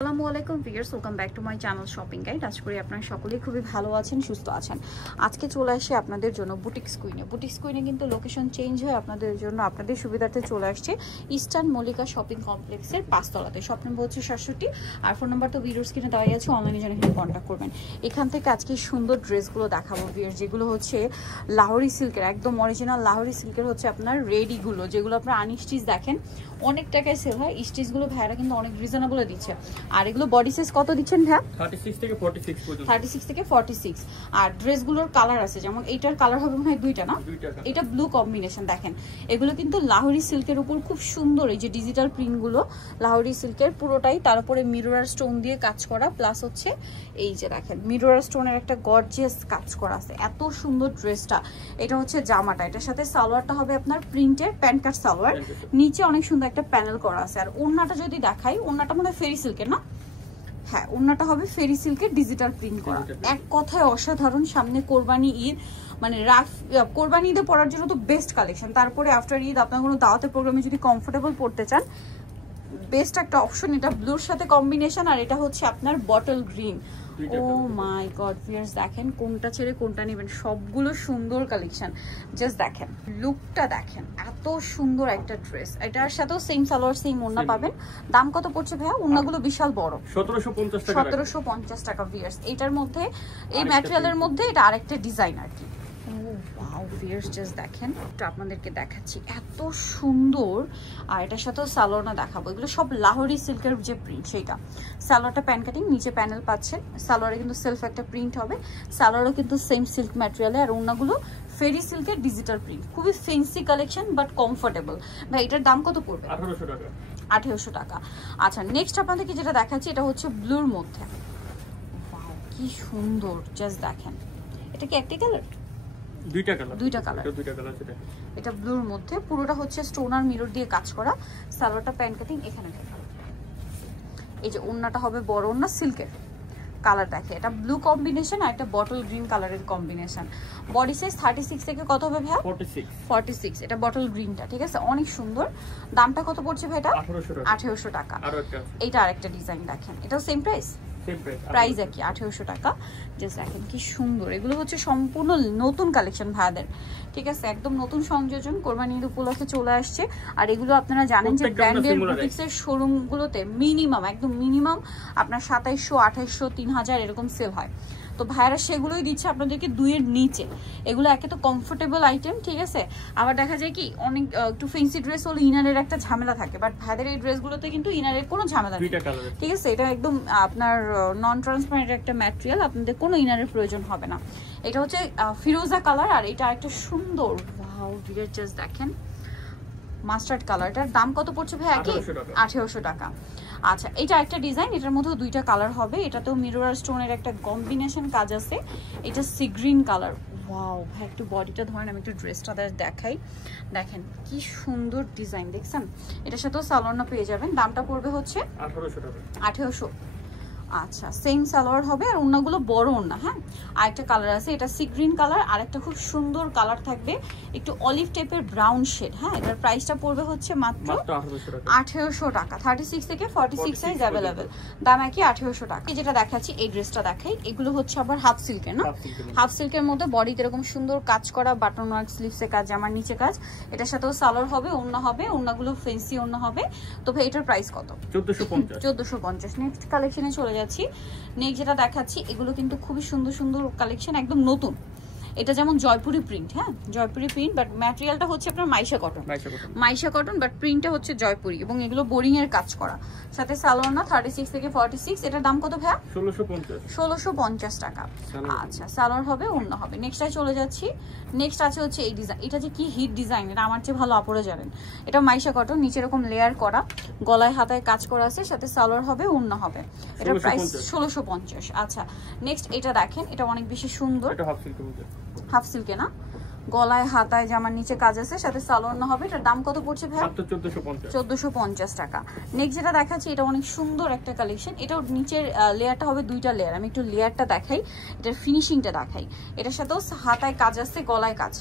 আসসালামু আলাইকুম viewers, welcome back to my channel shopping guide. আশা করি আপনারা সকলেই খুবই ভালো আছেন, সুস্থ আছেন। আজকে চলে আসি আপনাদের জন্য বুটিক্স কুইনে কিন্তু লোকেশন চেঞ্জ হয়ে আপনাদের জন্য আপনাদের সুবিধার্থে চলে আসছে ইস্টার্ন মল্লিকা শপিং কমপ্লেক্সের 5 তলাতে। শপ নম্বর হচ্ছে 67 আর ফোন নাম্বার তো ভিডিওর স্ক্রিনে দেওয়া আছে, অনলাইনে জন্য এখানে কন্ট্যাক্ট করবেন। এখান থেকে আজকে সুন্দর ড্রেসগুলো দেখাবো ভিউয়ার্স, যেগুলো হচ্ছে লাহোরি সিল্কের, একদম অরিজিনাল লাহোরি সিল্কের হচ্ছে আপনার রেডিগুলো, যেগুলো আপনার আনস্টিচ দেখেন অনেক টাকায় সেল হয়। স্টিচগুলো ভাইরা কিন্তু অনেক রিজনেবলে দিচ্ছে। আর এগুলো বডি সাইজ কত দিচ্ছেন ভাই? 36 থেকে 46 পর্যন্ত। 36 থেকে 46। আর ড্রেসগুলোর কালার আছে, যেমন এইটার কালার হবে মনে হয় দুইটা না, এটা ব্লু কম্বিনেশন। দেখেন এগুলো কিন্তু লাহোরি সিল্কের উপর খুব সুন্দর, এই যে ডিজিটাল প্রিন্টগুলো লাহোরি সিল্কের পুরোটাই, তার উপরে মিরর স্টোন দিয়ে কাজ করা, প্লাস হচ্ছে এই যে দেখেন মিরর স্টোনের একটা গর্জিয়াস কাজ করা আছে। এত সুন্দর ড্রেসটা। এটা হচ্ছে জামাটা, এটার সাথে সালোয়ারটা হবে আপনার প্রিন্টের প্যান্ট কাট সালোয়ার, নিচে অনেক সুন্দর একটা প্যানেল করা আছে। আর ওড়নাটা যদি দেখাই, ওড়নাটা মনে হয় ফেরি সিল্কের না? হ্যাঁ, ওড়নাটা হবে ফেরি সিল্কের ডিজিটাল প্রিন্ট করা। এক কথায় অসাধারণ। সামনে কোরবানি ঈদ, মানে কোরবানি ঈদে পরার জন্য তো বেস্ট কালেকশন। তারপরে আফটার ঈদ আপনার কোনো দাওয়াতের প্রোগ্রামে যদি কমফোর্টেবল পড়তে চান, বেস্ট একটা অপশন। এটা ব্লুর সাথে কম্বিনেশন, আর এটা হচ্ছে আপনার বটল গ্রিন। ও মাই গড ভিউয়ার্স, দেখেন কোনটা ছেড়ে কোনটা নেবেন, সবগুলো সুন্দর কালেকশন। জাস্ট দেখেন লুকটা, দেখেন এত সুন্দর একটা ড্রেস। এটার সাথেও সেম সালোয়ার সেম ওড়না পাবেন। দাম কত পড়ছে ভাইয়া? ওড়নাগুলো বিশাল বড়, 1750 টাকা ভিউয়ার্স। এটার মধ্যে এই ম্যাটেরিয়ালের মধ্যে এটা আরেকটা ডিজাইন আর কি। ওয়াও ভিউয়ার্স, জাস্ট দেখেন, এটা আপনাদেরকে দেখাচ্ছি, এত সুন্দর। আর এটার সাথেও সালোয়ারটা দেখাবো। এগুলো সব লাহোরি সিল্কের যে প্রিন্ট, সেইটা। সালোয়ারটা প্যান কাটিং, নিচে প্যানেল পাচ্ছেন। সালোয়ারে কিন্তু সেলফ একটা প্রিন্ট হবে, সালোয়ারও কিন্তু সেম সিল্ক ম্যাটেরিয়ালে। আর ওড়নাগুলো ফেরি সিল্কের ডিজিটাল প্রিন্ট, খুবই ফেন্সি কালেকশন বাট কমফোর্টেবল। ভাই এটার দাম কত পড়বে? 1800 টাকা। আচ্ছা, নেক্সট আপনাদেরকে যেটা দেখাচ্ছি, এটা হচ্ছে ব্লুর মধ্যে। ওয়াও কি সুন্দর, জাস্ট দেখেন। এটা কি একটি কালার? দুইটা কালার। এটা ব্লুর মধ্যে, পুরোটা হচ্ছে স্টোন আর মিরর দিয়ে কাজ করা। সালোয়ারটা প্যান্ট কাটিং, এখানে দেখেন এই যে ওড়নাটা হবে বড় ওড়না সিল্কের। কালার দেখে, এটা ব্লু কম্বিনেশন আর একটা বটল গ্রিন কালারের কম্বিনেশন। বডি সাইজ 36 থেকে কত হবে ভাইয়া? 46। এটা বটল গ্রিনটা, ঠিক আছে, অনেক সুন্দর। দামটা কত পড়ছে ভাই এটা? 1800 টাকা। এইটা আরেকটা ডিজাইন দেখেন, এটাও সেম প্রাইস, প্রাইস একই, 1800 টাকা। জাস্ট দেখেন কি সুন্দর। এগুলো হচ্ছে সম্পূর্ণ নতুন কালেকশন ভাইয়াদের, ঠিক আছে, একদম নতুন সংযোজন, কোরবানি ঈদ উপলক্ষে চলে আসছে। আর এগুলো আপনারা জানেন যে ব্র্যান্ডের বুটিক্সের শোরুমগুলোতে মিনিমাম, একদম মিনিমাম আপনার 2700, 2800, 3000 এরকম সেল হয়। তো ভাইয়ারা সেগুলোই দিচ্ছে আপনাদেরকে 2 এর নিচে। এগুলো একে তো কমফোর্টেবল আইটেম, ঠিক আছে। আবার দেখা যায় কি অনেক একটু ফেন্সি ড্রেস হলে ইনারের একটা ঝামেলা থাকে, বাট ভাইয়াদের এই ড্রেসগুলোতে কিন্তু ইনারের কোনো ঝামেলা নেই, ঠিক আছে। এটা একদম আপনার নন ট্রান্সপারেন্ট একটা ম্যাটেরিয়াল, আপনাদের কোনো ইনারের প্রয়োজন হবে না। এটা হচ্ছে ফিরোজা কালার, আর এটা একটা সুন্দর ওয়াও ভিউয়ার, জাস্ট দেখেন মাস্টার্ড কালার। এটার দাম কত পড়ছে ভাই? একই, 1800 টাকা। আচ্ছা, এটা একটা ডিজাইন, এটার মধ্যেও দুইটা কালার হবে। এটাতেও মিরর আর স্টোনের একটা কম্বিনেশন কাজ আছে। এটা সি গ্রিন কালার। ওয়াও ভাই, একটু বডিটা ধরেন, আমি একটু ড্রেসটা দেখাই। দেখেন কি সুন্দর ডিজাইন, দেখছেন। এটার সাথেও সালোয়ারটা পেয়ে যাবেন। দামটা পড়বে হচ্ছে 1800 টাকা। 1800। আচ্ছা, সেম সালোয়ার হবে, আর ওড়নাগুলো বড় ওড়না। হ্যাঁ, আরেকটা কালার আছে, এটা সি গ্রিন কালার। আর একটা খুব সুন্দর কালার থাকবে, একটু অলিভ টাইপের ব্রাউন শেড। হ্যাঁ, এটার প্রাইসটা পড়বে হচ্ছে মাত্র 1800 টাকা। 36 থেকে 46 সাইজ অ্যাভেলেবেল, দাম একই, 1800 টাকা। যেটা দেখাচ্ছি, এই ড্রেসটা দেখাই। এগুলো হচ্ছে আবার হাফ সিল্কের না, হাফ সিল্কের মধ্যে বডিতে এরকম সুন্দর কাজ করা, বাটন ওয়ার্ক, স্লিভসে কাজ, আমার নিচে কাজ। এটার সাথেও সালোয়ার হবে, ওড়না হবে, ওড়নাগুলো ফেন্সি ওড়না হবে। তো ভাই এটার প্রাইস কত? 1450। নেক্সট কালেকশনে চলে যাচ্ছি। নেক্সট যেটা দেখাচ্ছি, এগুলো কিন্তু খুবই সুন্দর সুন্দর কালেকশন, একদম নতুন। এটা যেমন জয়পুরি প্রিন্ট, হ্যাঁ জয়পুরি প্রিন্ট, বাট ম্যাটেরিয়ালটা হচ্ছে আপনার মাইশা কটন, বাট প্রিন্টটা হচ্ছে জয়পুরি, এবং এগুলো বোরিং এর কাজ করা। সাথে সালোয়ার না, 36 থেকে 46। এটার দাম কত ভাইয়া? 1650 টাকা। আচ্ছা, সালোয়ার হবে, ওড়না হবে। নেক্সটটায় চলে যাচ্ছি। নেক্সট আছে হচ্ছে এই ডিজাইন। এটা যে কি হিট ডিজাইন, এটা আমার চেয়ে ভালো আপুরা জানেন। এটা মাইশা কটন, নিচে এরকম লেয়ার করা, গলায় হাতায় কাজ করা আছে, সাথে সালোয়ার হবে, ওড়না হবে। এটার প্রাইস 1650। আচ্ছা, নেক্সট এটা দেখেন, এটা অনেক বেশি সুন্দর, হাফ সিল্কে না, গলায় হাতায় জামার নিচে কাজ আছে, সাথে সালোয়ার না হবে। এটার দাম কত পড়ছে ভাই? 1450 টাকা। নেক্সট যেটা দেখাচ্ছি, এটা অনেক সুন্দর একটা কালেকশন। এটাও নিচের লেয়ারটা হবে দুইটা লেয়ার। আমি একটু লেয়ারটা দেখাই, এটার ফিনিশিংটা দেখাই। এটার সাথেও হাতায় কাজ আছে, গলায় কাজ,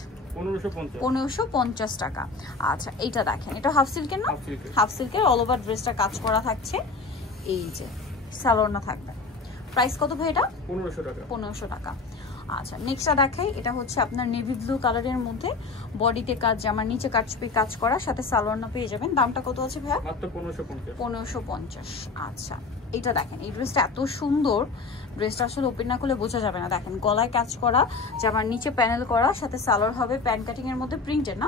1550 টাকা। আচ্ছা, এইটা দেখেন, এটা হাফ সিল্কের না, হাফ সিল্কের অল ওভার ড্রেসটা কাজ করা থাকছে। এই যে সালোয়ার থাকবে। প্রাইস কত ভাই এটা? 1500 টাকা। 1500 টাকা। আচ্ছা নেক্সটটা দেখাই, এটা হচ্ছে আপনার নেভি ব্লু কালারের মধ্যে বডিতে কাজ, জামার নিচে কাটচুপি কাজ করা, সাথে সালোয়ার পেয়ে যাবেন। দামটা কত আছে ভাইয়া? মাত্র 1550। 1550। আচ্ছা এটা দেখেন, এই ড্রেসটা এত সুন্দর, ড্রেসটা আসলে ওপেন না করলে বোঝা যাবে না। দেখেন গলায় কাজ করা, জামার নিচে প্যানেল করা, সাথে সালোয়ার হবে প্যান কাটিং এর মধ্যে প্রিন্টের, না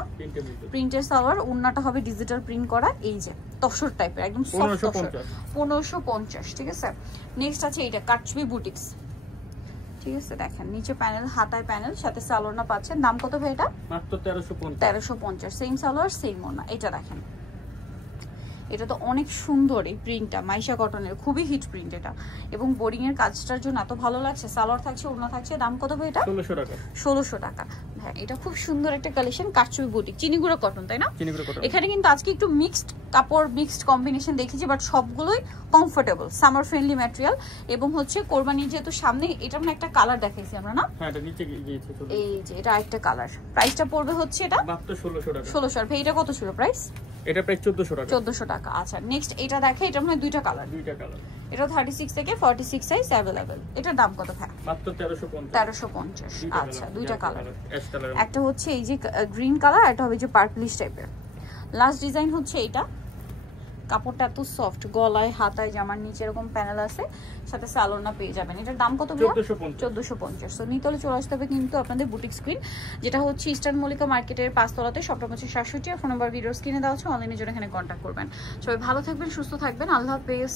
প্রিন্টের সালোয়ার, ওন্নাটা হবে ডিজিটাল প্রিন্ট করা, এই যে তসর টাইপের একদম সফট তসর। 1550, ঠিক আছে। নেক্সট আছে এইটা কাটচুপি বুটিক্স, ঠিক আছে। দেখেন নিচে প্যানেল, হাতায় প্যানেল, সাথে সালোয়ার পাচ্ছেন। দাম কত ভাই এটা? মাত্র 1350। 1350। সেম সালোয়ার সেম ওন্না। এটা দেখেন, এটা তো অনেক সুন্দর, এই প্রিন্টটা মাইশা কটনের খুবই হিট প্রিন্ট এটা, এবং বোরিং এর কাজটার জন্য এত ভালো লাগছে। সালোয়ার থাকছে, ওড়না থাকছে। দাম কত ভাই এটা? 1600 টাকা। 1600 টাকা। হ্যাঁ এটা খুব সুন্দর একটা কালেকশন, কাটচুপি বুটিক, চিনিগুড়া কটন, তাই না? চিনিগুড়া কটন। এখানে কিন্তু আজকে একটু মিক্সড কাপড়, মিক্সড কম্বিনেশন দেখেছি, বাট সবগুলোই কমফোর্টেবল, সামার ফ্রেন্ডলি ম্যাটেরিয়াল, এবং হচ্ছে কোরবানি যেহেতু সামনে, এটা মানে একটা কালার দেখাইছি আমরা, না? হ্যাঁ এটা নিচে গিয়েছে। এই যে এটা আরেকটা কালার। প্রাইসটা পড়বে হচ্ছে এটা মাত্র 1600 টাকা। 1600। আর ভাই এটা কত ছিল প্রাইস? এটা প্রাইস 1400 টাকা। 1400 টাকা। আচ্ছা নেক্সট এটা দেখে, এটা মানে দুইটা কালার। এটা 36 থেকে 46 সাইজ अवेलेबल। এটার দাম কত ভাই? মাত্র 1350। 1350। আচ্ছা দুইটা কালার, একটা হচ্ছে এই যে গ্রিন কালার, একটা হবে যে পার্পলিশ টাইপের। লাস্ট ডিজাইন হচ্ছে এইটা, কাপড়টা এত সফট, গলায় হাতায় জামার নিচে এরকম প্যানেল আছে, সাথে সালোয়ার পেয়ে যাবেন। এটার দাম কত ভাই? 1450। সো নিতে হলে চলে আসতে হবে কিন্তু আপনাদের বুটিক স্ক্রিন, যেটা হচ্ছে ইস্টার্ন মল্লিকা মার্কেটের 5 তলাতে, শপটা হচ্ছে 67। ফোন নাম্বার ভিডিও স্ক্রিনে দেওয়া আছে, অনলাইনে জন্য এখানে কন্ট্যাক্ট করবেন। সবাই ভালো থাকবেন, সুস্থ থাকবেন, আল্লাহ হাফেজ।